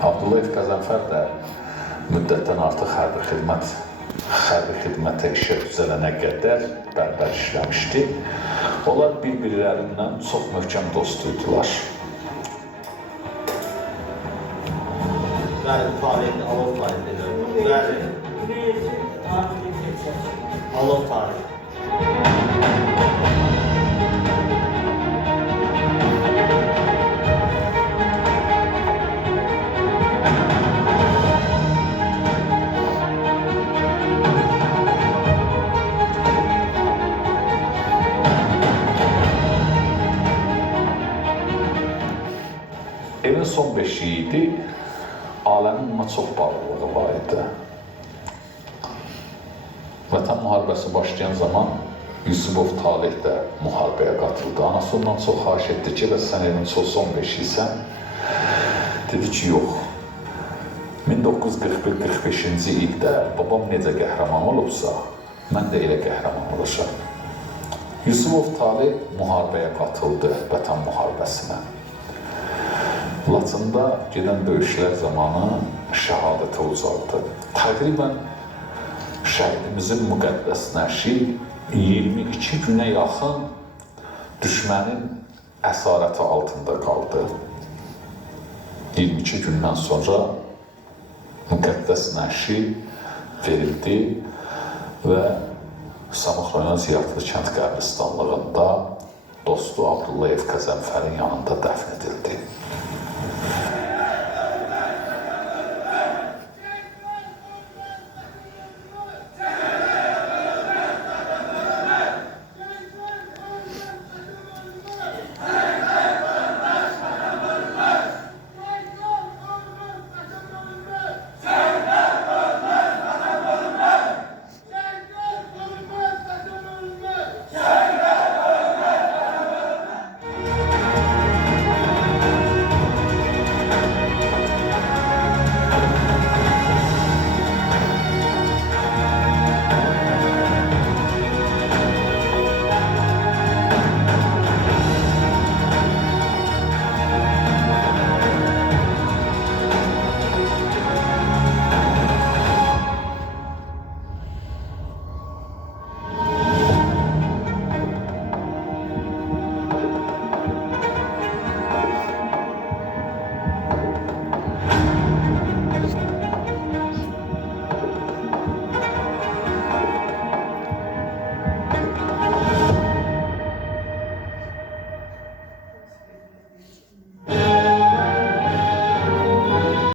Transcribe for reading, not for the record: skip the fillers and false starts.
Abdullayev Qəzənfər də müddətdən artıq hərbi xidmətə işə düzələnə qədər bərbər işləmişdi. Onlar bir-birlərindən çox möhkəm dostuydular. Bəli, tarixdə, Alov tarixdə. Bəli. Alov tarixdə. Evin son beşiği idi, aləmin ona çox bağlılığı var idi. Vətən müharibəsi başlayan zaman Yusubov Taleh də müharibəyə qatıldı. Anası ondan çox xahiş etdi ki, bəs sən evin son beşiksən. Dedi ki, yox. 1941-45-ci ildə babam necə qəhrəman olubsa, mən də elə qəhrəman olacaq. Yusubov Taleh müharibəyə qatıldı, vətən müharibəsinə. Laçında gedən döyüşlər zamanı şəhadətə uzaldı. Təqribən şəhidimizin müqəddəs nəşi 22 günə yaxın düşmənin əsarəti altında qaldı. 22 gündən sonra müqəddəs nəşi verildi və Samux rayon Ziyartlı kənd qəbristanlığında dostu Abdullayev Qəzənfərin yanında dəfn edildi.